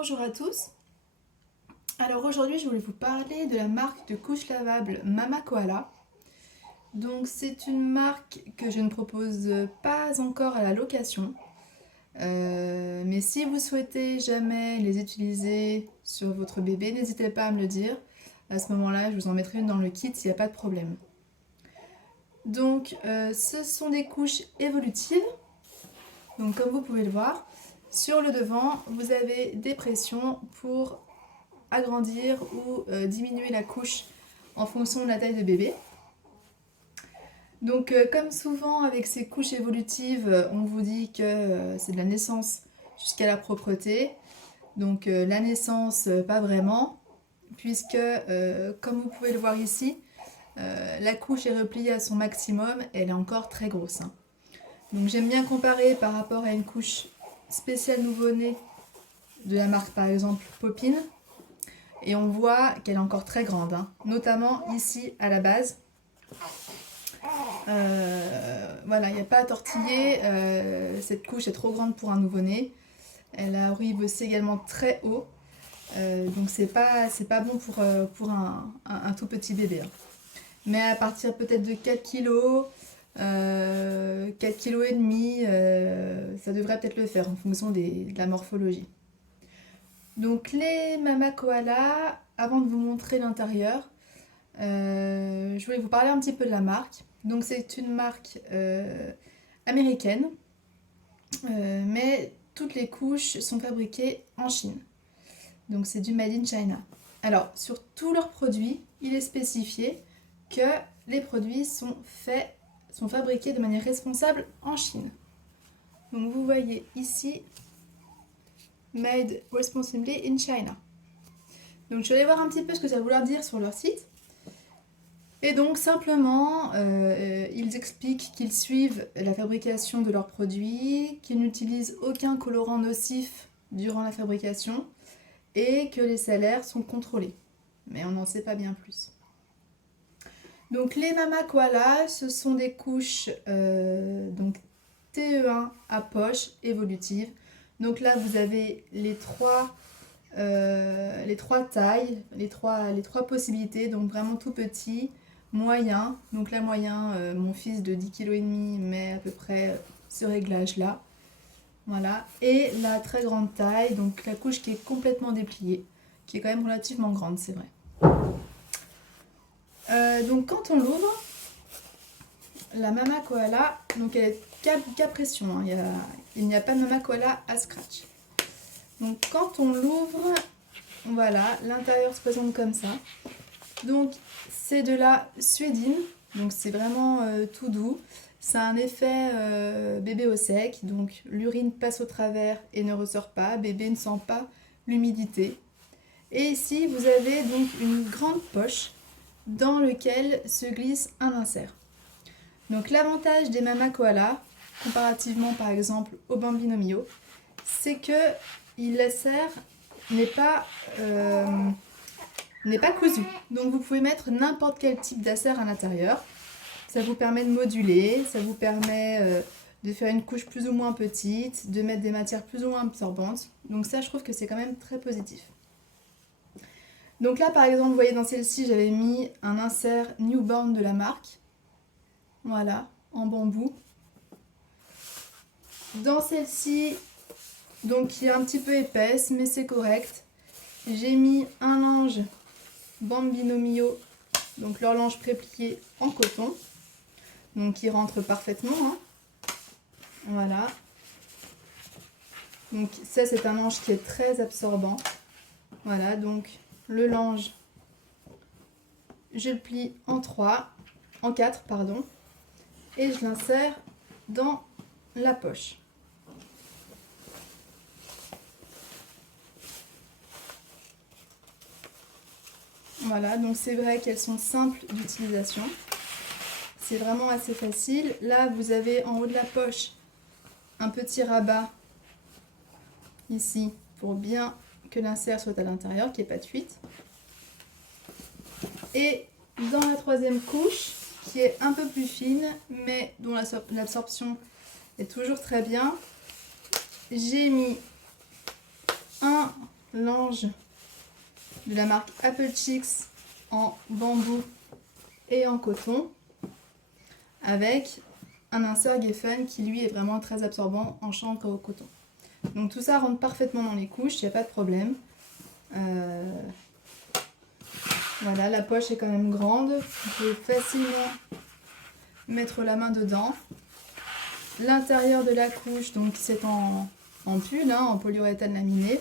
Bonjour à tous. Alors aujourd'hui je voulais vous parler de la marque de couches lavables Mama Koala. Donc c'est une marque que je ne propose pas encore à la location. Mais si vous souhaitez jamais les utiliser sur votre bébé, n'hésitez pas à me le dire. À ce moment-là, je vous en mettrai une dans le kit, il n'y a pas de problème. Donc ce sont des couches évolutives. Donc comme vous pouvez le voir, sur le devant, vous avez des pressions pour agrandir ou diminuer la couche en fonction de la taille de bébé. Donc comme souvent avec ces couches évolutives, on vous dit que c'est de la naissance jusqu'à la propreté. Donc la naissance, pas vraiment, puisque comme vous pouvez le voir ici, la couche est repliée à son maximum, elle est encore très grosse. Donc j'aime bien comparer par rapport à une couche spéciale nouveau-né de la marque par exemple Poppin. Et on voit qu'elle est encore très grande, notamment ici à la base. Voilà, il n'y a pas à tortiller, cette couche est trop grande pour un nouveau-né. Elle arrive aussi également très haut, donc c'est pas bon pour un tout petit bébé. Mais à partir peut-être de 4 kg, 4 kg et demi, ça devrait peut-être le faire en fonction de la morphologie. Donc les Mama Koala, avant de vous montrer l'intérieur, je voulais vous parler un petit peu de la marque. Donc c'est une marque américaine, mais toutes les couches sont fabriquées en Chine. Donc c'est du Made in China. Alors sur tous leurs produits, il est spécifié que les produits sont fabriqués de manière responsable en Chine. Donc vous voyez ici Made Responsibly in China. Donc je vais aller voir un petit peu ce que ça veut vouloir dire sur leur site. Et donc simplement, ils expliquent qu'ils suivent la fabrication de leurs produits, qu'ils n'utilisent aucun colorant nocif durant la fabrication et que les salaires sont contrôlés. Mais on n'en sait pas bien plus. Donc les Mama Koala, ce sont des couches donc TE1 à poche évolutive. Donc là vous avez les trois tailles, les trois possibilités, donc vraiment tout petit, moyen. Donc là moyen, mon fils de 10,5 kg met à peu près ce réglage là. Voilà. Et la très grande taille, donc la couche qui est complètement dépliée, qui est quand même relativement grande, c'est vrai. Donc quand on l'ouvre, la Mama Koala, donc elle est qu'à pression, il n'y a pas de Mama Koala à scratch. Donc quand on l'ouvre, voilà, l'intérieur se présente comme ça. Donc c'est de la suédine, donc c'est vraiment tout doux. Ça a un effet bébé au sec, donc l'urine passe au travers et ne ressort pas, bébé ne sent pas l'humidité. Et ici vous avez donc une grande poche dans laquelle se glisse un insert. Donc l'avantage des Mama Koala, comparativement par exemple au Bambino Mio, c'est que l'insert n'est pas cousu. Donc vous pouvez mettre n'importe quel type d'insert à l'intérieur. Ça vous permet de moduler, ça vous permet de faire une couche plus ou moins petite, de mettre des matières plus ou moins absorbantes. Donc ça, je trouve que c'est quand même très positif. Donc là, par exemple, vous voyez dans celle-ci, j'avais mis un insert Newborn de la marque. Voilà, en bambou. Dans celle-ci, donc qui est un petit peu épaisse, mais c'est correct. J'ai mis un linge Bambino Mio, donc leur linge préplié en coton. Donc qui rentre parfaitement. Voilà. Donc ça, c'est un linge qui est très absorbant. Voilà, donc le linge, je le plie en 4, pardon, et je l'insère dans la poche. Voilà, donc c'est vrai qu'elles sont simples d'utilisation. C'est vraiment assez facile. Là, vous avez en haut de la poche un petit rabat ici pour bien que l'insert soit à l'intérieur, qu'il n'y ait pas de fuite. Et dans la troisième couche, qui est un peu plus fine, mais dont l'absorption est toujours très bien, j'ai mis un Lange de la marque Apple Chicks en bambou et en coton, avec un insert Geffen qui lui est vraiment très absorbant en chanvre et au coton. Donc tout ça rentre parfaitement dans les couches, il n'y a pas de problème. Voilà, la poche est quand même grande, vous pouvez facilement mettre la main dedans. L'intérieur de la couche, donc c'est en pull, hein, en polyuréthane laminé.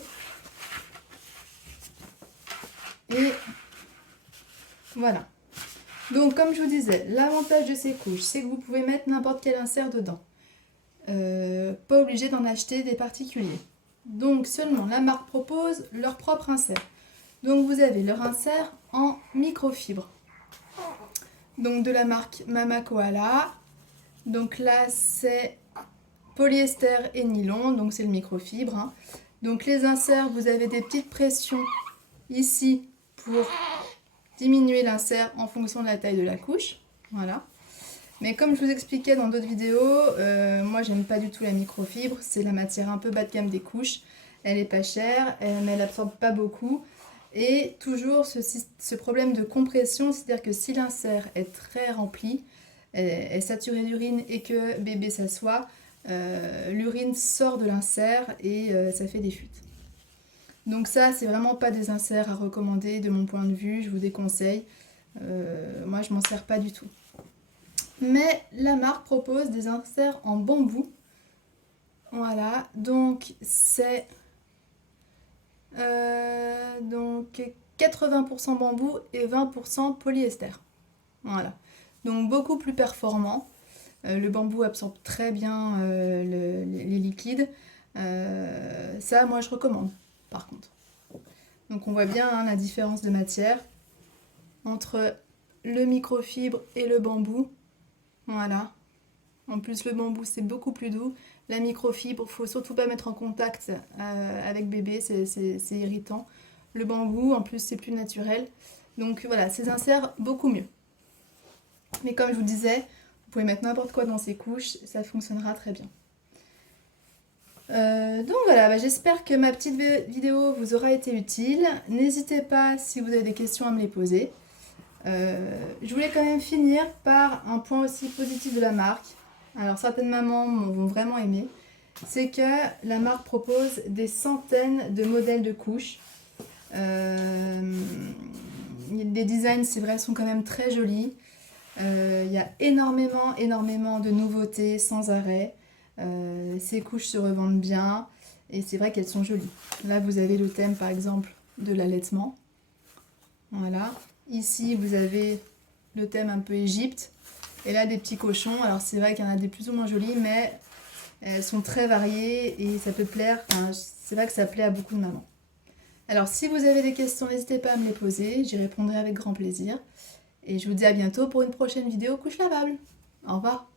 Et voilà. Donc comme je vous disais, l'avantage de ces couches, c'est que vous pouvez mettre n'importe quel insert dedans. Pas obligé d'en acheter des particuliers. Donc seulement la marque propose leur propre insert. Donc vous avez leur insert en microfibre. Donc de la marque Mama Koala. Donc là c'est polyester et nylon, donc c'est le microfibre. Hein. Donc les inserts, vous avez des petites pressions ici pour diminuer l'insert en fonction de la taille de la couche. Voilà. Mais comme je vous expliquais dans d'autres vidéos, moi j'aime pas du tout la microfibre. C'est la matière un peu bas de gamme des couches. Elle est pas chère, mais elle absorbe pas beaucoup. Et toujours ce problème de compression, c'est-à-dire que si l'insert est très rempli, est saturé d'urine et que bébé s'assoit, l'urine sort de l'insert et ça fait des fuites. Donc ça, c'est vraiment pas des inserts à recommander de mon point de vue, je vous déconseille. Moi, je m'en sers pas du tout. Mais la marque propose des inserts en bambou. Voilà, donc c'est donc 80% bambou et 20% polyester. Voilà, donc beaucoup plus performant. Le bambou absorbe très bien les liquides. Ça, moi, je recommande, par contre. Donc on voit bien hein, la différence de matière entre le microfibre et le bambou. Voilà. En plus, le bambou, c'est beaucoup plus doux. La microfibre, il ne faut surtout pas mettre en contact avec bébé, c'est irritant. Le bambou, en plus, c'est plus naturel. Donc voilà, ces inserts, beaucoup mieux. Mais comme je vous disais, vous pouvez mettre n'importe quoi dans ces couches, ça fonctionnera très bien. Donc voilà, bah, j'espère que ma petite vidéo vous aura été utile. N'hésitez pas, si vous avez des questions, à me les poser. Je voulais quand même finir par un point aussi positif de la marque. Alors certaines mamans vont vraiment aimer. C'est que la marque propose des centaines de modèles de couches. Les designs, c'est vrai, sont quand même très jolis. Il y a énormément de nouveautés sans arrêt. Ces couches se revendent bien et c'est vrai qu'elles sont jolies. Là, vous avez le thème, par exemple, de l'allaitement. Voilà. Ici, vous avez le thème un peu Égypte. Et là, des petits cochons. Alors, c'est vrai qu'il y en a des plus ou moins jolies, mais elles sont très variées et ça peut plaire. Enfin, c'est vrai que ça plaît à beaucoup de mamans. Alors, si vous avez des questions, n'hésitez pas à me les poser. J'y répondrai avec grand plaisir. Et je vous dis à bientôt pour une prochaine vidéo couche lavable. Au revoir.